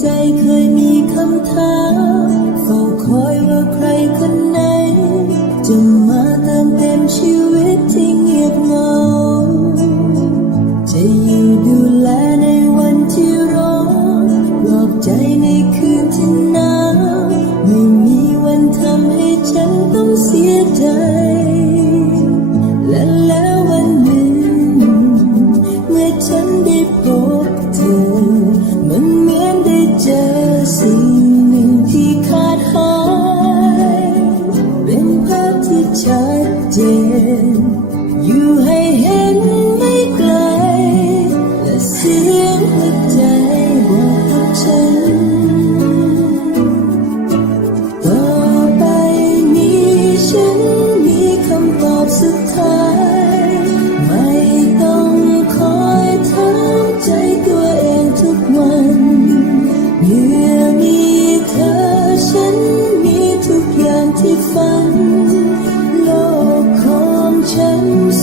ใจเคยมีคำถามเฝ้าคอยว่าใครคนไหน จะมาเติมเต็มชีวิต เจอสิ่งหนึ่งที่ขาดหาย เป็นภาพที่ชัดเจน อยู่ให้เห็นไม่ไกล และเสียงหัวใจบอกกับฉัน